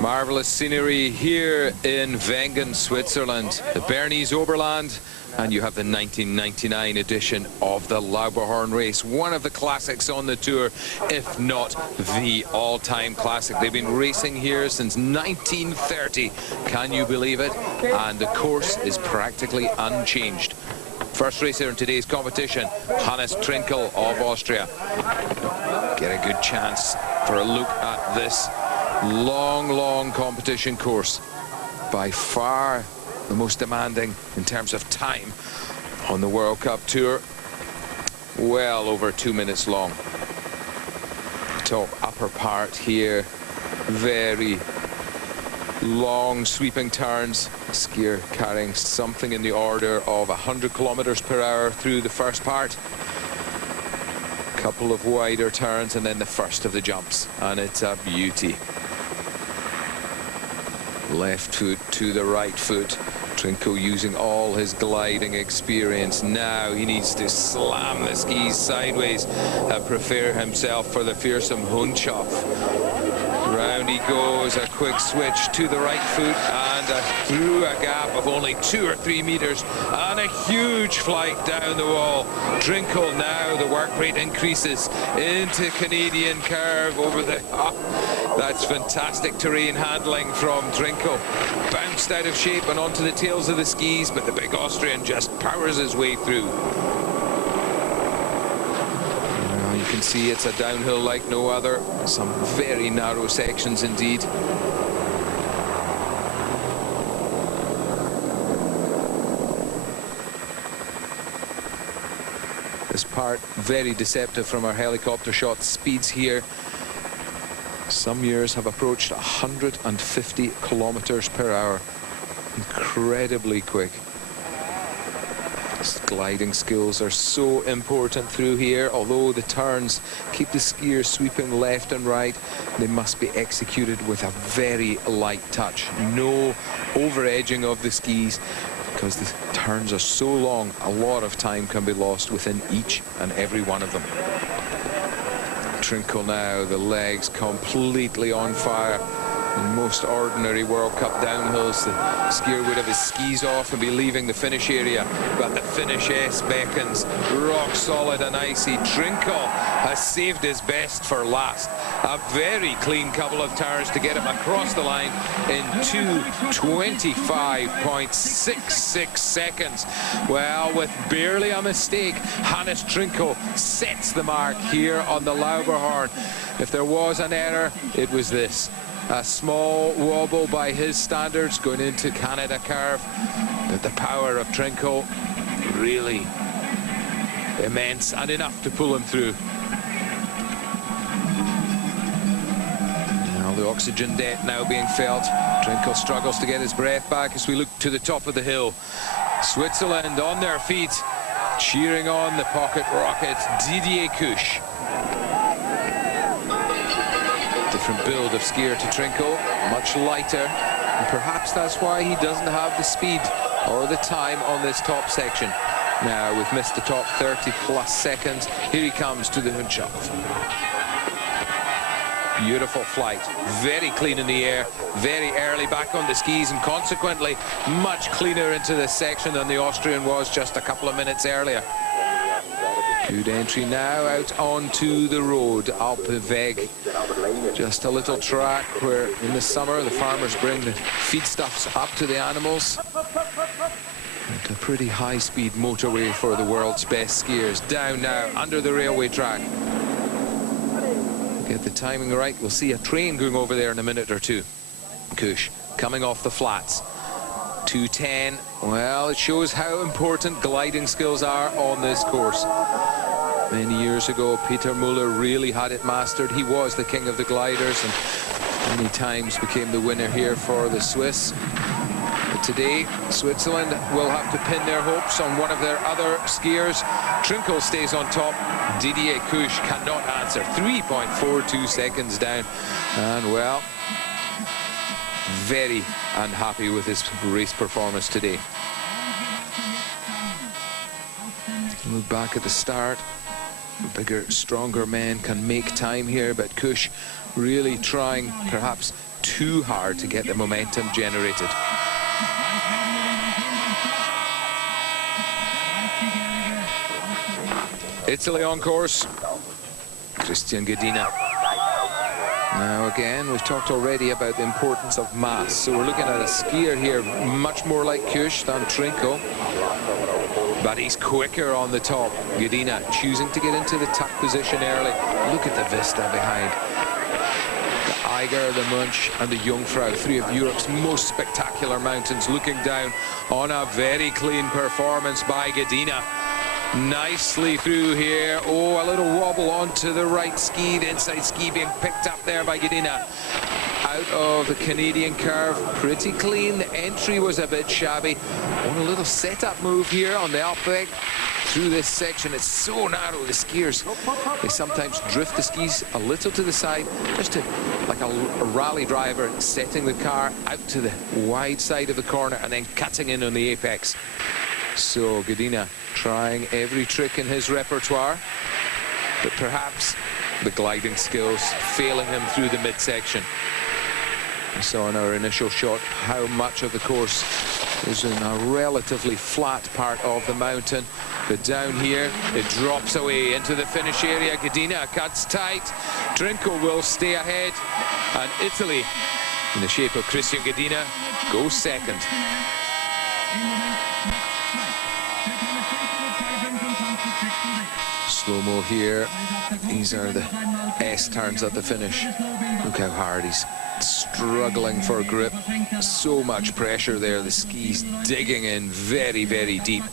Marvelous scenery here in Wengen, Switzerland, the Bernese Oberland, and you have the 1999 edition of the Lauberhorn race, one of the classics on the tour, if not the all-time classic. They've been racing here since 1930, can you believe it? And the course is practically unchanged. First racer in today's competition, Hannes Trinkel of Austria. Get a good chance for a look at this long competition course. By far the most demanding in terms of time on the World Cup Tour. Well over 2 minutes long. Top upper part here, very long sweeping turns. Skier carrying something in the order of 100 kilometers per hour through the first part. Couple of wider turns and then the first of the jumps, and it's a beauty. Left foot to the right foot. Trinkel using all his gliding experience. Now he needs to slam the skis sideways and prepare himself for the fearsome Hundschapf. Round he goes, a quick switch to the right foot and through a gap of only 2 or 3 meters and a huge flight down the wall. Trinkel now, the work rate increases into Canadian curve over the... that's fantastic terrain handling from Trinkel. Bounced out of shape and onto the tails of the skis, but the big Austrian just powers his way through. You can see it's a downhill like no other. Some very narrow sections indeed. This part very deceptive from our helicopter shot. Speeds here some years have approached 150 kilometers per hour. Incredibly quick. Gliding skills are so important through here. Although the turns keep the skiers sweeping left and right, they must be executed with a very light touch. No over-edging of the skis, because the turns are so long, a lot of time can be lost within each and every one of them. Trinkel now, the legs completely on fire. In most ordinary World Cup downhills, the skier would have his skis off and be leaving the finish area, but the finish S beckons. Rock solid and icy. Trinkel has saved his best for last. A very clean couple of turns to get him across the line in 2:25.66 seconds. Well, with barely a mistake, Hannes Trinkel sets the mark here on the Lauberhorn. If there was an error, it was this. A small wobble by his standards going into Canada curve, but the power of Trinkel really immense and enough to pull him through. Now the oxygen debt now being felt. Trinkel struggles to get his breath back as we look to the top of the hill. Switzerland on their feet, cheering on the pocket rocket Didier Kusch. Different build of skier to Trinkel, much lighter, and perhaps that's why he doesn't have the speed or the time on this top section. Now we've missed the top 30 plus seconds. Here he comes to the Hundschapf. Beautiful flight, very clean in the air, very early back on the skis, and consequently much cleaner into this section than the Austrian was just a couple of minutes earlier. Good entry now out onto the road, Alpine. Just a little track where in the summer the farmers bring the feedstuffs up to the animals. And a pretty high-speed motorway for the world's best skiers. Down now, under the railway track. Get the timing right, we'll see a train going over there in a minute or two. Kusch coming off the flats. 2:10. Well, it shows how important gliding skills are on this course. Many years ago, Peter Muller really had it mastered. He was the king of the gliders and many times became the winner here for the Swiss. But today, Switzerland will have to pin their hopes on one of their other skiers. Trinkel stays on top. Didier Kusch cannot answer. 3.42 seconds down. And, well, very unhappy with his race performance today. Look back at the start. Bigger, stronger men can make time here, but Kusch really trying perhaps too hard to get the momentum generated. Italy on course. Ghedina. Now again, we've talked already about the importance of mass. So we're looking at a skier here much more like Kjus than Trinko. But he's quicker on the top. Ghedina choosing to get into the tuck position early. Look at the vista behind. The Eiger, the Munch and the Jungfrau, three of Europe's most spectacular mountains, looking down on a very clean performance by Ghedina. Nicely through here. Oh, a little wobble onto the right ski. The inside ski being picked up there by Ghedina. Out of the Canadian curve. Pretty clean. The entry was a bit shabby. On a little setup move here on the Alpine. Through this section, it's so narrow. The skiers, they sometimes drift the skis a little to the side, just to, like a rally driver, setting the car out to the wide side of the corner and then cutting in on the apex. So Ghedina trying every trick in his repertoire, but perhaps the gliding skills failing him through the midsection. We saw in our initial shot how much of the course is in a relatively flat part of the mountain, but down here it drops away into the finish area. Ghedina cuts tight. Trinko will stay ahead, and Italy, in the shape of Ghedina, goes second. Slow-mo here. These are the S turns at the finish. Look how hard he's struggling for grip. So much pressure there. The skis digging in very, very deep.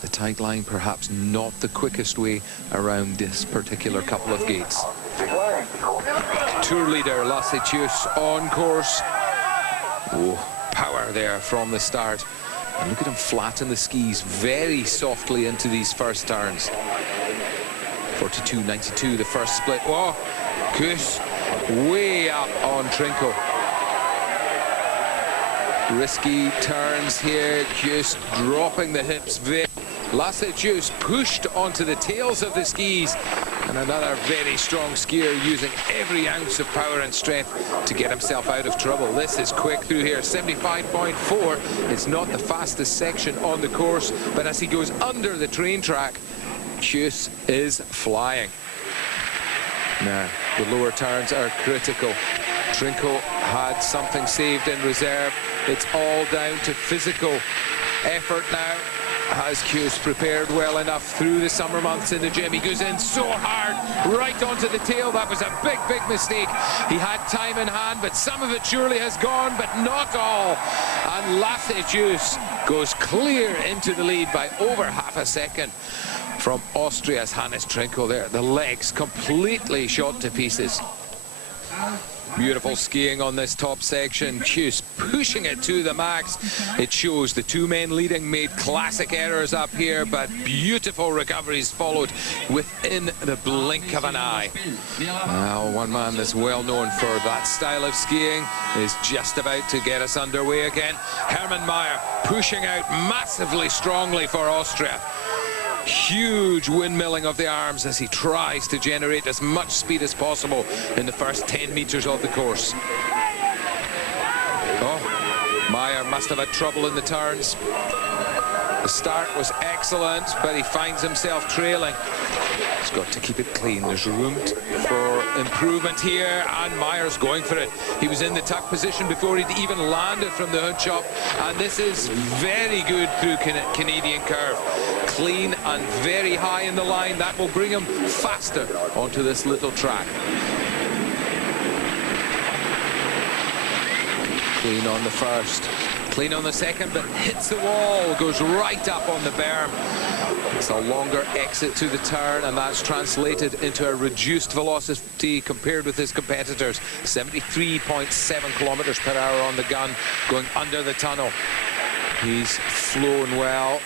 The tight line perhaps not the quickest way around this particular couple of gates. Tour leader Lasse Kjus on course. Oh, power there from the start. And look at him flatten the skis very softly into these first turns. 42.92 the first split. Oh, Kjus way up on Trinko. Risky turns here. Kjus dropping the hips. Lasse Kjus pushed onto the tails of the skis. And another very strong skier using every ounce of power and strength to get himself out of trouble. This is quick through here, 75.4. It's not the fastest section on the course, but as he goes under the train track, Kjus is flying. Now, the lower turns are critical. Trinko had something saved in reserve. It's all down to physical effort now. Has Kjus prepared well enough through the summer months in the gym? He goes in so hard, right onto the tail. That was a big, big mistake. He had time in hand, but some of it surely has gone, but not all. And Lasse Kjus goes clear into the lead by over half a second from Austria's Hannes Trinko there. The legs completely shot to pieces. Beautiful skiing on this top section. Kjus pushing it to the max. It shows the two men leading made classic errors up here, but beautiful recoveries followed within the blink of an eye. Well, one man that's well known for that style of skiing is just about to get us underway again. Hermann Maier pushing out massively strongly for Austria. Huge windmilling of the arms as he tries to generate as much speed as possible in the first 10 meters of the course. Oh, Maier must have had trouble in the turns. The start was excellent, but he finds himself trailing. He's got to keep it clean. There's room for improvement here, and Maier's going for it. He was in the tuck position before he'd even landed from the hood chop, and this is very good through Canadian curve. Clean and very high in the line. That will bring him faster onto this little track. Clean on the first, clean on the second, but hits the wall, goes right up on the berm. It's a longer exit to the turn, and that's translated into a reduced velocity compared with his competitors. 73.7 kilometers per hour on the gun, going under the tunnel. He's flown well.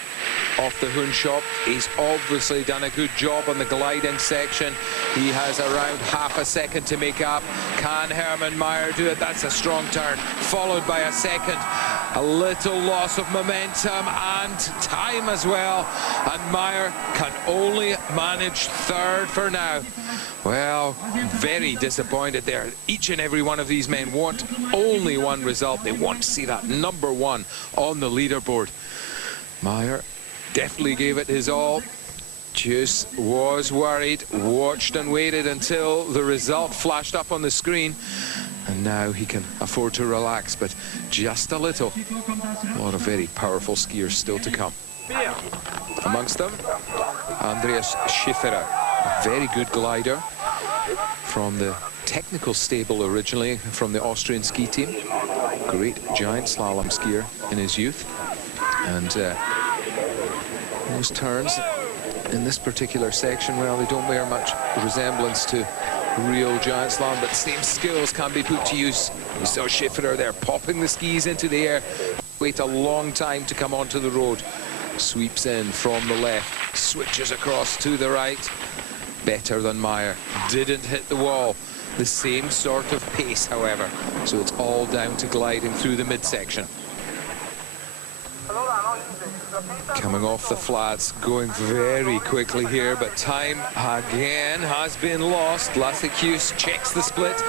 of the Hundschop. He's obviously done a good job on the gliding section. He has around half a second to make up. Can Hermann Maier do it? That's a strong turn, followed by a second. A little loss of momentum and time as well. And Maier can only manage third for now. Well, very disappointed there. Each and every one of these men want only one result. They want to see that #1 on the leaderboard. Maier definitely gave it his all. Kjus was worried, watched and waited until the result flashed up on the screen. And now he can afford to relax, but just a little. A lot of very powerful skiers still to come. Amongst them, Andreas Schiffer, a very good glider from the technical stable originally from the Austrian ski team. Great giant slalom skier in his youth. And those turns in this particular section, well, they don't bear much resemblance to real giant slalom, but same skills can be put to use. You saw Schiffer there popping the skis into the air. Wait a long time to come onto the road. Sweeps in from the left, switches across to the right. Better than Maier. Didn't hit the wall. The same sort of pace, however. So it's all down to gliding through the midsection. Coming off the flats, going very quickly here, but time again has been lost. Lasse Kjus checks the split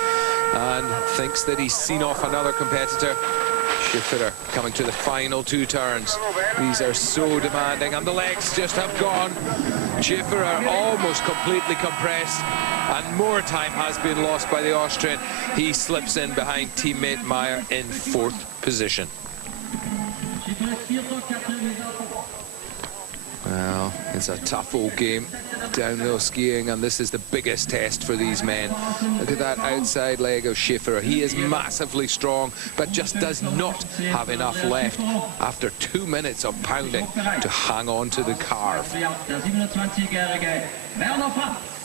and thinks that he's seen off another competitor. Schiffer coming to the final 2 turns. These are so demanding, and the legs just have gone. Schiffer are almost completely compressed, and more time has been lost by the Austrian. He slips in behind teammate Maier in 4th position. Well, it's a tough old game, downhill skiing, and this is the biggest test for these men. Look at that outside leg of Schiffer. He is massively strong, but just does not have enough left after 2 minutes of pounding to hang on to the carve.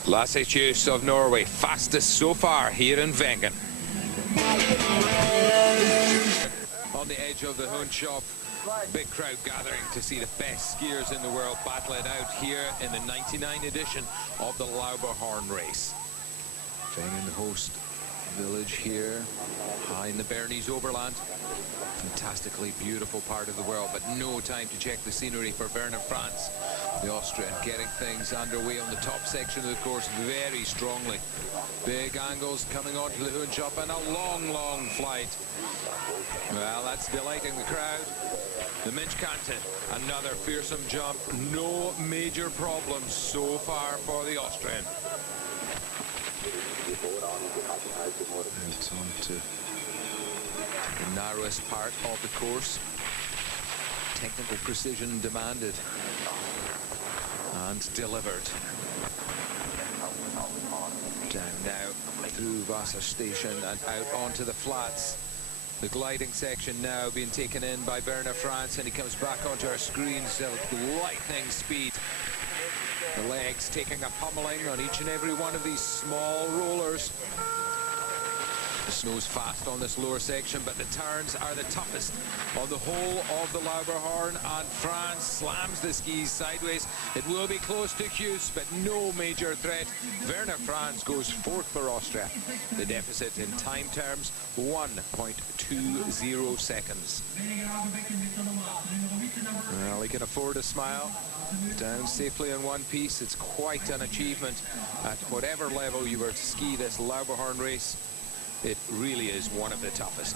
Lasse Kjus of Norway, fastest so far here in Wengen. On the edge of the Hundschop, big crowd gathering to see the best skiers in the world battle it out here in the 99 edition of the Lauberhorn race. Wengen host village here, high in the Bernese Oberland. Fantastically beautiful part of the world, but no time to check the scenery for Werner Franz, the Austrian, getting things underway on the top section of the course very strongly. Big angles coming onto the Hundschop and a long flight. Well, that's delighting the crowd. The Minchkante, another fearsome jump. No major problems so far for the Austrian. Out onto the narrowest part of the course. Technical precision demanded and delivered. Down now through Wasserstation and out onto the flats. The gliding section now being taken in by Werner Franz, and he comes back onto our screens at lightning speed. The legs taking a pummeling on each and every one of these small rollers. The snow's fast on this lower section, but the turns are the toughest on the whole of the Lauberhorn, and Franz slams the skis sideways. It will be close to Kjus, but no major threat. Werner Franz goes 4th for Austria. The deficit in time terms, 1.20 seconds. Well, he can afford a smile. Down safely in one piece. It's quite an achievement at whatever level you were to ski this Lauberhorn race. It really is one of the toughest.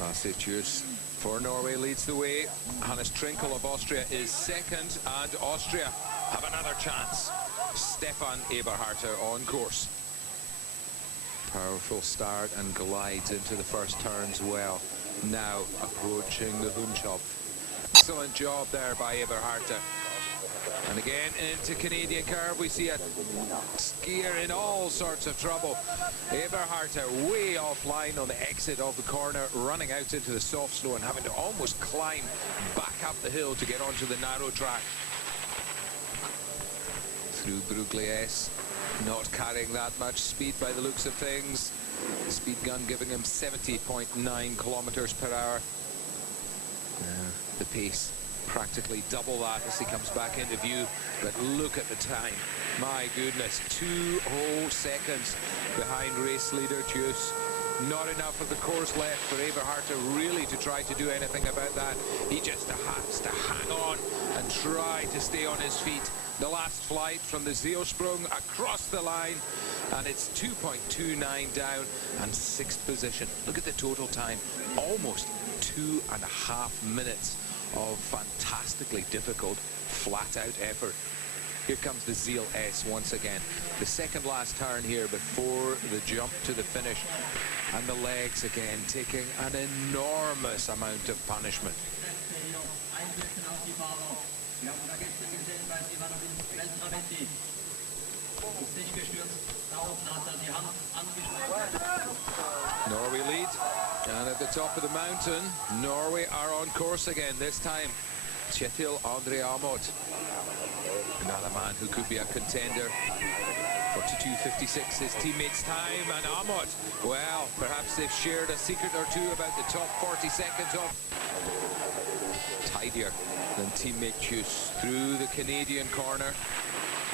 Lasse Kjus for Norway leads the way. Hannes Trinkel of Austria is 2nd, and Austria have another chance. Stefan Harter on course. Powerful start and glides into the first turns well. Now approaching the Hundschop. Excellent job there by Harter. And again into Canadian curve, we see a skier in all sorts of trouble. Harter way offline on the exit of the corner, running out into the soft snow and having to almost climb back up the hill to get onto the narrow track. Through Bruglies, not carrying that much speed by the looks of things. Speed gun giving him 70.9 kilometers per hour. The pace practically double that as he comes back into view, but look at the time. My goodness, 2 whole seconds behind race leader Kjus. Not enough of the course left for Harter really to try to do anything about that. He just has to hang on and try to stay on his feet. The last flight from the Zeelsprung across the line, and it's 2.29 down and 6th position. Look at the total time, almost 2.5 minutes of fantastically difficult flat-out effort. Here comes the Zeel S once again. The second last turn here before the jump to the finish. And the legs again taking an enormous amount of punishment. Norway lead, and at the top of the mountain, Norway are on course again this time. Kjetil André Aamodt, another man who could be a contender. 42.56 his teammates' time, and Aamodt, well, perhaps they've shared a secret or two about the top 40 seconds off. Tidier than teammate Kjus through the Canadian corner,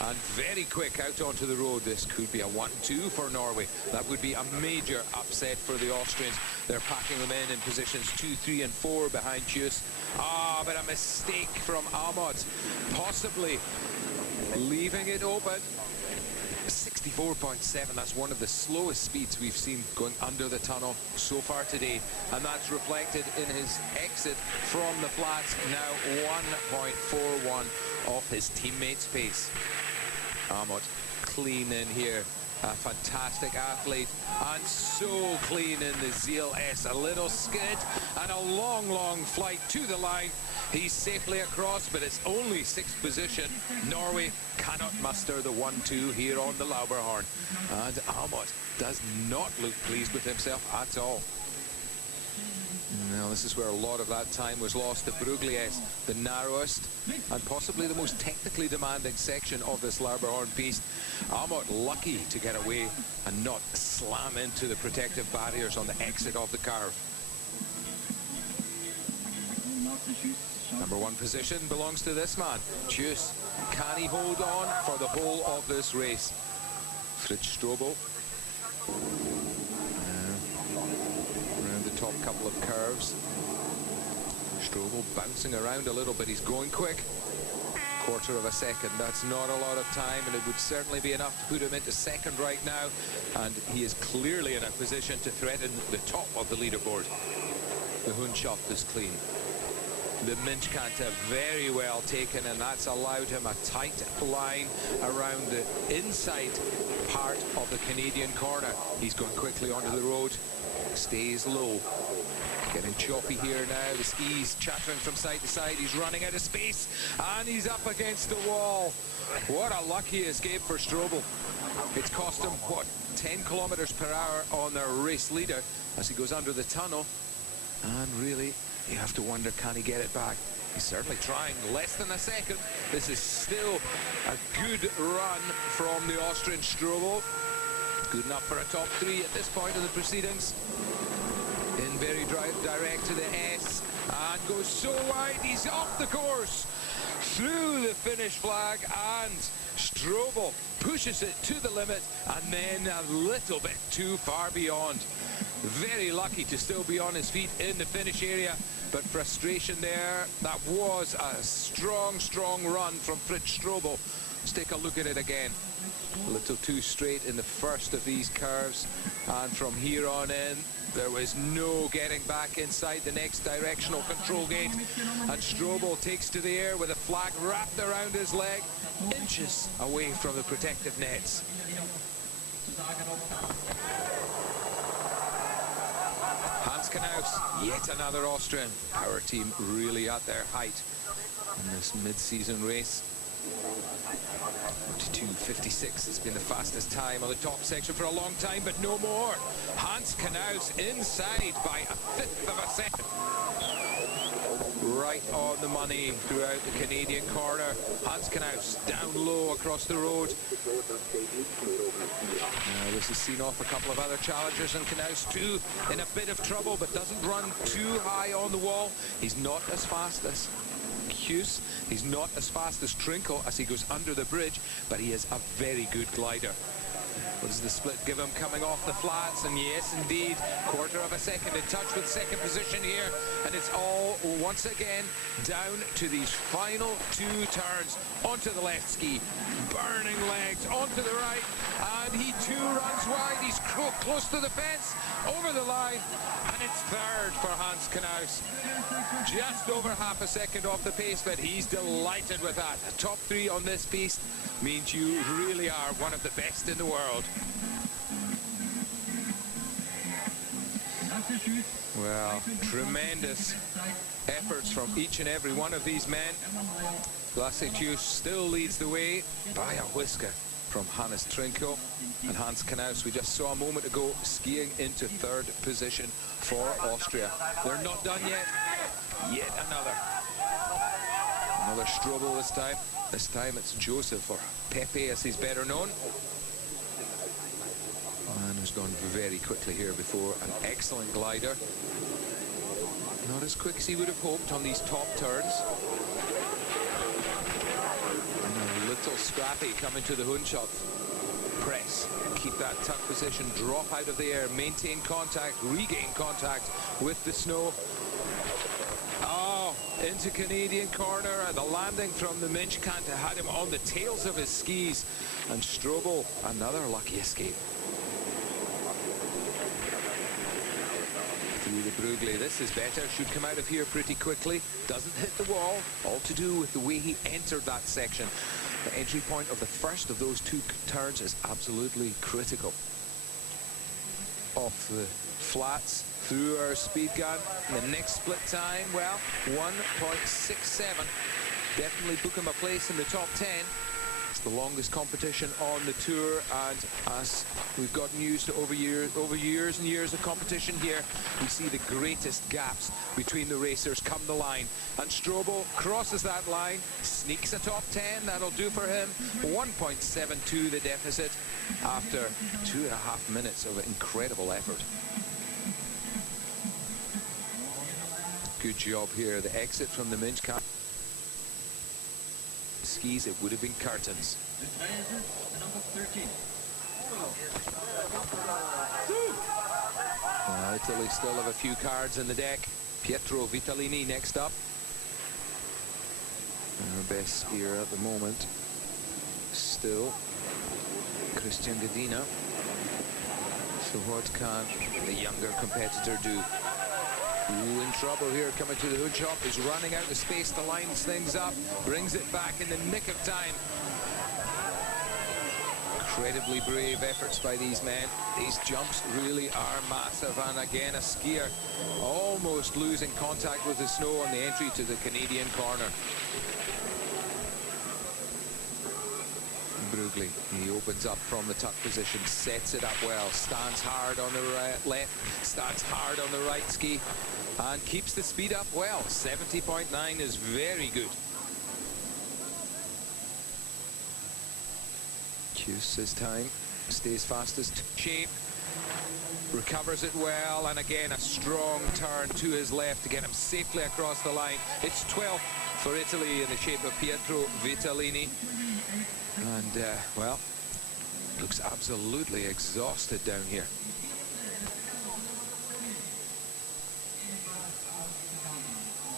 and very quick out onto the road. This could be a 1-2 for Norway. That would be a major upset for the Austrians. They're packing them in positions 2, 3 and 4 behind Kjus. But a mistake from Aamodt, possibly leaving it open. 64.7, that's one of the slowest speeds we've seen going under the tunnel so far today, and that's reflected in his exit from the flats, now 1.41 off his teammates' pace. Aamodt clean in here, a fantastic athlete, and so clean in the Zeel S. A little skid and a long flight to the line. He's safely across, but it's only 6th position. Norway cannot muster the 1-2 here on the Lauberhorn. And Aamodt does not look pleased with himself at all. Now, this is where a lot of that time was lost. The Bruglies, the narrowest and possibly the most technically demanding section of this Lauberhorn piste. Aamodt lucky to get away and not slam into the protective barriers on the exit of the curve. Number 1 position belongs to this man, Kjus. Can he hold on for the whole of this race? Fritz Strobel. Around the top couple of curves. Strobel bouncing around a little bit. He's going quick. Quarter of a second. That's not a lot of time, and it would certainly be enough to put him into 2nd right now. And he is clearly in a position to threaten the top of the leaderboard. The Hundschaft is clean. The Minchkante very well taken, and that's allowed him a tight line around the inside part of the Canadian corner. He's going quickly onto the road, stays low. Getting choppy here now, the skis chattering from side to side. He's running out of space, and he's up against the wall. What a lucky escape for Strobel. It's cost him, what, 10 kilometers per hour on their race leader as he goes under the tunnel. And really, you have to wonder, can he get it back? He's certainly trying. Less than a second. This is still a good run from the Austrian Strobel. Good enough for a top 3 at this point of the proceedings. In very direct to the S, and goes so wide, he's off the course. Through the finish flag, and Strobel pushes it to the limit, and then a little bit too far beyond. Very lucky to still be on his feet in the finish area, but frustration there. That was a strong run from Fritz Strobel. Let's take a look at it again. A little too straight in the first of these curves, and from here on in, there was no getting back inside the next directional control gate, and Strobel takes to the air with a flag wrapped around his leg, inches away from the protective nets. Hans Knaus, yet another Austrian. Our team really at their height in this mid-season race. 42.56 has been the fastest time on the top section for a long time, but no more. Hans Knaus inside by a 1/5 of a second. Right on the money throughout the Canadian corner. Hans Knaus down low across the road. The This has seen off a couple of other challengers, and Knaus too in a bit of trouble, but doesn't run too high on the wall. He's not as fast as Kjus. He's not as fast as Trinkle as he goes under the bridge, but he is a very good glider. What does the split give him coming off the flats? And yes, indeed, quarter of a second in touch with second position here. And it's all, once again, down to these final two turns. Onto the left ski, burning legs, onto the right. And he too runs wide. He's close to the fence, over the line. And it's third for Hans Knaus. Just over half a second off the pace, but he's delighted with that. Top three on this piece means you really are one of the best in the world. Well, tremendous efforts from each and every one of these men. Lasse Kjus still leads the way by a whisker from Hannes Trinkle, and Hans Knaus, we just saw a moment ago, skiing into third position for Austria. They're not done yet. Yet another Strobel this time. This time it's Joseph, or Pepe as he's better known. Man who's gone very quickly here before. An excellent glider. Not as quick as he would have hoped on these top turns. And a little scrappy coming to the Hundschopf. Press, keep that tuck position, drop out of the air, maintain contact, regain contact with the snow. Oh, into Canadian corner, and the landing from the Minchkant had him on the tails of his skis. And Strobel, another lucky escape. Through the Brugli, this is better, should come out of here pretty quickly. Doesn't hit the wall, all to do with the way he entered that section. The entry point of the first of those two turns is absolutely critical. Off the flats, through our speed gun. The next split time, well, 1.67. Definitely book him a place in the top 10. It's the longest competition on the tour, and as we've gotten used to over years and years of competition here, we see the greatest gaps between the racers come the line. And Strobel crosses that line, sneaks a top 10, that'll do for him. 1.72 the deficit after 2.5 minutes of incredible effort. Good job here, the exit from the Minchkant. Skis, it would have been curtains. Italy still have a few cards in the deck. Pietro Vitalini next up. Our best skier at the moment. Still, Christian Ghedina. So what can the younger competitor do? Ooh, in trouble here, coming to the Hundschopf, is running out of space to line things up, brings it back in the nick of time. Incredibly brave efforts by these men. These jumps really are massive, and again a skier almost losing contact with the snow on the entry to the Canadian corner. Brugli, he opens up from the tuck position, sets it up well, stands hard on the left, stands hard on the right ski, and keeps the speed up well. 70.9 is very good. Kjus this time stays fastest shape, recovers it well, and again a strong turn to his left to get him safely across the line. It's 12th for Italy in the shape of Pietro Vitalini. And, well, looks absolutely exhausted down here.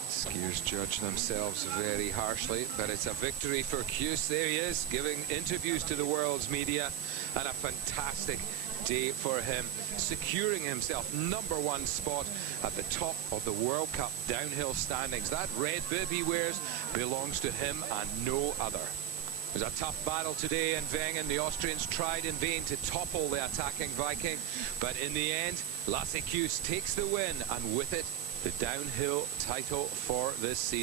Skiers judge themselves very harshly, but it's a victory for Kjus. There he is, giving interviews to the world's media, and a fantastic day for him, securing himself #1 spot at the top of the World Cup downhill standings. That red bib he wears belongs to him and no other. It was a tough battle today in Wengen. The Austrians tried in vain to topple the attacking Viking, but in the end, Lasse Kjus takes the win, and with it, the downhill title for this season.